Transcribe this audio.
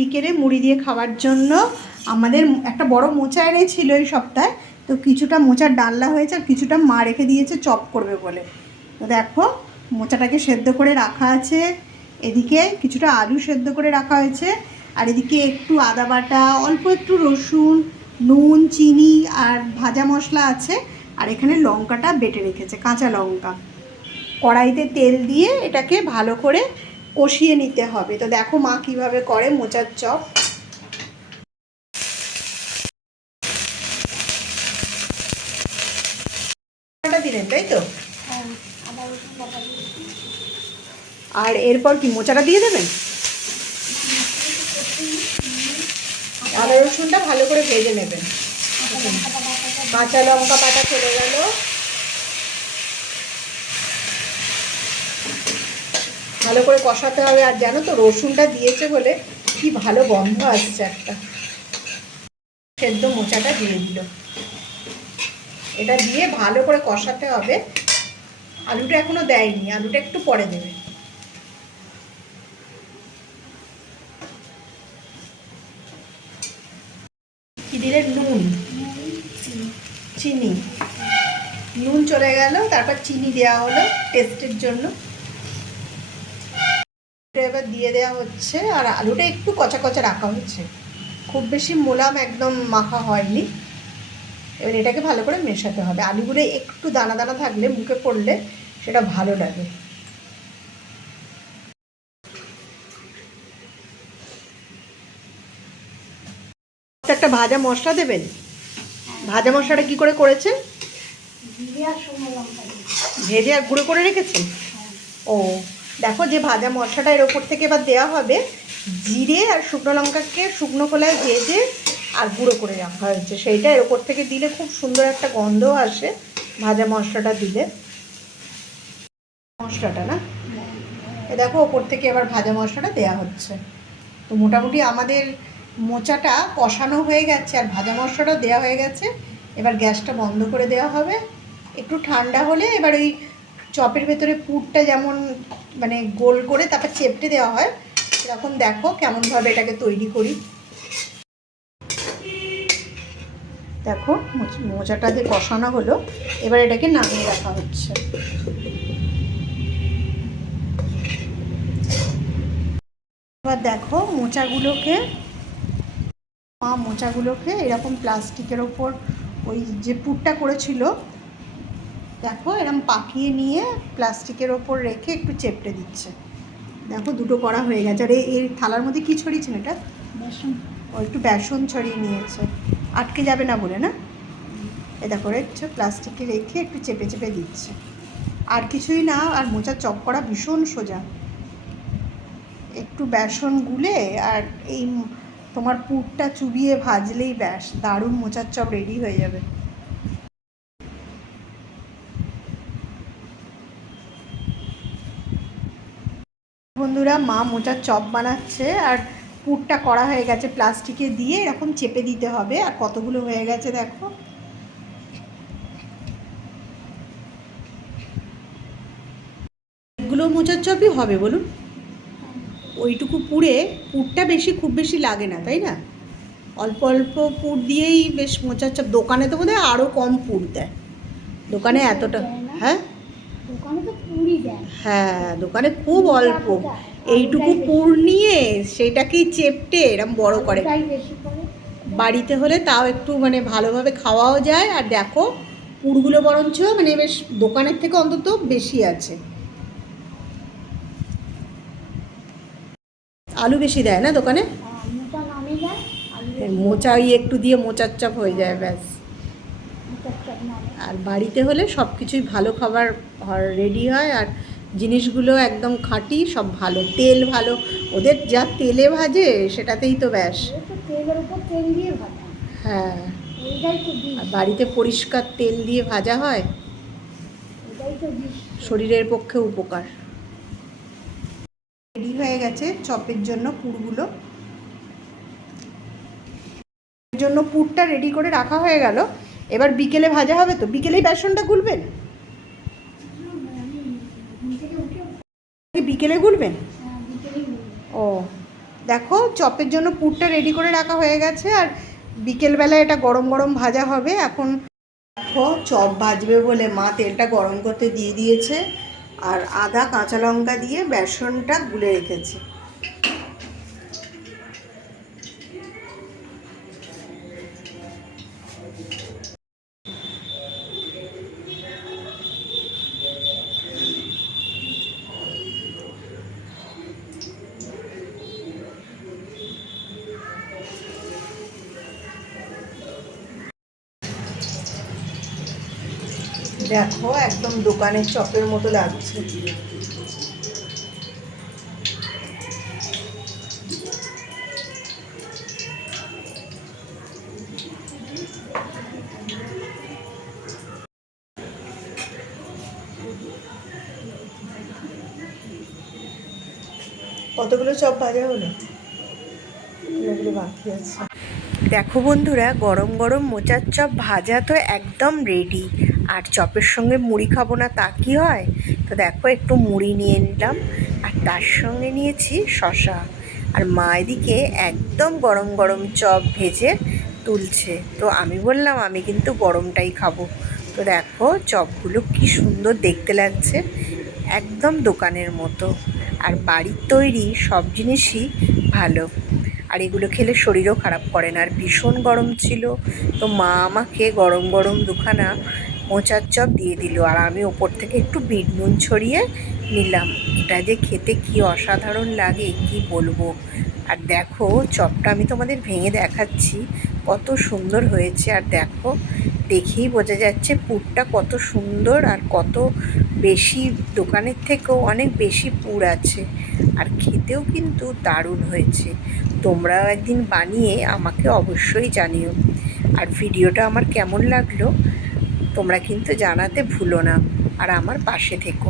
বিকেলে মুড়ি দিয়ে খাওয়ার জন্য আমাদের একটা বড় মোচা এনেছিল এই সপ্তাহে, তো কিছুটা মোচার ডাল্লা হয়েছে আর কিছুটা মা রেখে দিয়েছে চপ করবে বলে। তো দেখো, মোচাটাকে সেদ্ধ করে রাখা আছে, এদিকে কিছুটা আলু সেদ্ধ করে রাখা হয়েছে, আর এদিকে একটু আদা বাটা, অল্প একটু রসুন, নুন, চিনি আর ভাজা মশলা আছে, আর এখানে লঙ্কাটা বেটে রেখেছে, কাঁচা লঙ্কা। কড়াইতে তেল দিয়ে এটাকে ভালো করে কষিয়ে নিতে হবে। তো দেখো মা কীভাবে করে মোচার চপ। দিলেন তাই তো? আর এরপর কি মোচাটা দিয়ে দেবেন? আদা রসুনটা ভালো করে ভেজে নেবেন। কাঁচা লঙ্কা পাতা চলে গেল। ভালো করে কষাতে হবে। আর জানো তো, রসুনটা দিয়েছে বলে কি ভালো গন্ধ আসছে একটা। সেদ্ধ মোচাটা দিয়ে দিল। এটা দিয়ে ভালো করে কষাতে হবে। আলুটা এখনও দেয়নি, আলুটা একটু পরে দেবে। কি দিলে? নুন। চিনি। নুন চলে গেল, তারপর চিনি দেওয়া হলো টেস্টের জন্য। দিয়ে দেওয়া হচ্ছে আর আলুটা একটু কচা কচা রাখা হচ্ছে। খুব বেশি মোলাম একদম মাখা হয়নি। এবার এটাকে ভালো করে মেশাতে হবে। আলুগুলো একটু দানা দানা থাকলে মুখে পড়লে সেটা ভালো লাগে। একটা ভাজা মশলা দেবেন? ভাজা মশলাটা কি করে করেছে ভেজে আর গুঁড়ো করে রেখেছেন? ও। দেখো যে ভাজা মশলাটা এর ওপর থেকে এবার দেওয়া হবে জিরে আর শুকনো লঙ্কাকে শুকনো কলায় ভেজে আর গুঁড়ো করে রাখা হয়েছে। সেইটা এর ওপর থেকে দিলে খুব সুন্দর একটা গন্ধ আসে ভাজা মশলাটা দিলে। মশলাটা না? এ দেখো ওপর থেকে এবার ভাজা মশলাটা দেওয়া হচ্ছে। তো মোটামুটি আমাদের মোচাটা কষানো হয়ে গেছে আর ভাজা মশলাটা দেওয়া হয়ে গেছে। এবার গ্যাসটা বন্ধ করে দেওয়া হবে। একটু ঠান্ডা হলে এবার ওই চপের ভেতরে পুরটা যেমন মানে গোল করে তারপর চেপটে দেওয়া হয়, সেরকম দেখো কেমনভাবে এটাকে তৈরি করি। দেখো মোচাটা দিয়ে কষানো হলো, এবার এটাকে নামিয়ে রাখা হচ্ছে। এবার দেখো মোচাগুলোকে, মা মোচাগুলোকে এরকম প্লাস্টিকের ওপর ওই যে পুরটা করেছিল দেখো এরকম পাকিয়ে নিয়ে প্লাস্টিকের ওপর রেখে একটু চেপটে দিচ্ছে। দেখো দুটো করা হয়ে গেছে। আর এই- থালার মধ্যে কি ছড়িয়েছেন এটা বেসন। ও একটু বেসন ছড়িয়ে নিয়েছে। আটকে যাবে না বলে না? এ দেখো রেখেছো প্লাস্টিকে রেখে একটু চেপে চেপে দিচ্ছে। আর কিছুই না আর মোচা চপ করা ভীষণ সোজা। একটু বেসন গুলে আর এই তোমার পুরটা চুবিয়ে ভাজলেই ব্যাস দারুণ মোচার চপ রেডি হয়ে যাবে। বন্ধুরা মা মোচার চপ বানাচ্ছে আর পুরটা করা হয়ে গেছে প্লাস্টিকে দিয়ে এরকম চেপে দিতে হবে আর কতগুলো হয়ে গেছে দেখো। এগুলো মোচার চপই হবে বলুন। ওইটুকু পুড়ে পুরটা বেশি খুব বেশি লাগে না তাই না? অল্প অল্প পুর দিয়েই বেশ মোচার চপ। দোকানে তো বোধহয় আরও কম পুর দেয়। দোকানে এতটা হ্যাঁ? দোকানে হ্যাঁ দোকানে খুব অল্প। এইটুকু পুর নিয়ে সেটাকেই চেপটে এরম বড় করে। বাড়িতে হলে তাও একটু মানে ভালোভাবে খাওয়াও যায়। আর দেখো পুরগুলো বরঞ্চ মানে বেশ দোকানের থেকে অন্তত বেশি আছে। আলু বেশি দেয় না দোকানে? মোচা একটু দিয়ে মোচার চপ হয়ে যায় ব্যাস। আর বাড়িতে হলে সব কিছুই ভালো খাবার রেডি হয় আর জিনিসগুলো একদম খাঁটি সব ভালো। তেল ভালো। ওদের যা তেলে ভাজে সেটাতেই তো ব্যাস। হ্যাঁ। আর বাড়িতে পরিষ্কার তেল দিয়ে ভাজা হয় শরীরের পক্ষে উপকার। রেডি হয়ে গেছে চপের জন্য পুরগুলো। এর জন্য পুরটা রেডি করে রাখা হয়ে গেল। এবার বিকেলে ভাজা হবে তো? বিকেলেই বেসনটা গুলবেন? বিকেলে গুলবেন। ও, দেখো, চপের জন্য পুরটা রেডি করে রাখা হয়ে গেছে আর বিকেলবেলা এটা গরম গরম ভাজা হবে। এখন দেখো, চপ ভাজবে বলে মা তেলটা গরম করতে দিয়ে দিয়েছে। আর আদা, কাঁচা লঙ্কা দিয়ে বেসনটা গুলে রেখেছে। দেখো একদম দোকানের চপের মতো লাগছে। কতগুলো চপ ভাজা হলো? বাকি আছে। দেখো বন্ধুরা, গরম গরম মোচার চপ ভাজা তো একদম রেডি আর চপের সঙ্গে মুড়ি খাব না তা কি হয়? তো দেখো, একটু মুড়ি নিয়ে নিলাম, আর তার সঙ্গে নিয়েছি শশা আর মা এদিকে একদম গরম গরম চপ ভেজে তুলছে। তো আমি বললাম, আমি কিন্তু গরমটাই খাব। তো দেখো, চপগুলো কি সুন্দর দেখতে লাগছে, একদম দোকানের মতো। আর বাড়ির তৈরি সব জিনিসই ভালো। আর এগুলো খেলে শরীরও খারাপ করে না। আর ভীষণ গরম ছিল, তো মা আমাকে গরম গরম দুখানা মোচার চপ দিয়ে দিল আর আমি ওপর থেকে একটু বিট নুন ছড়িয়ে নিলাম। এটা যে খেতে কি অসাধারণ লাগে, কি বলব? আর দেখো, চপটা আমি তোমাদের ভেঙে দেখাচ্ছি, কত সুন্দর হয়েছে। আর দেখো, দেখেই বোঝা যাচ্ছে পুরটা কত সুন্দর আর কত বেশি, দোকানের থেকেও অনেক বেশি পুর আছে। আর খেতেও কিন্তু দারুণ হয়েছে। তোমরাও একদিন বানিয়ে আমাকে অবশ্যই জানিও। আর ভিডিওটা আমার কেমন লাগল, তোমরা কিন্তু জানাতে ভুলো না। আর আমার পাশে থেকো।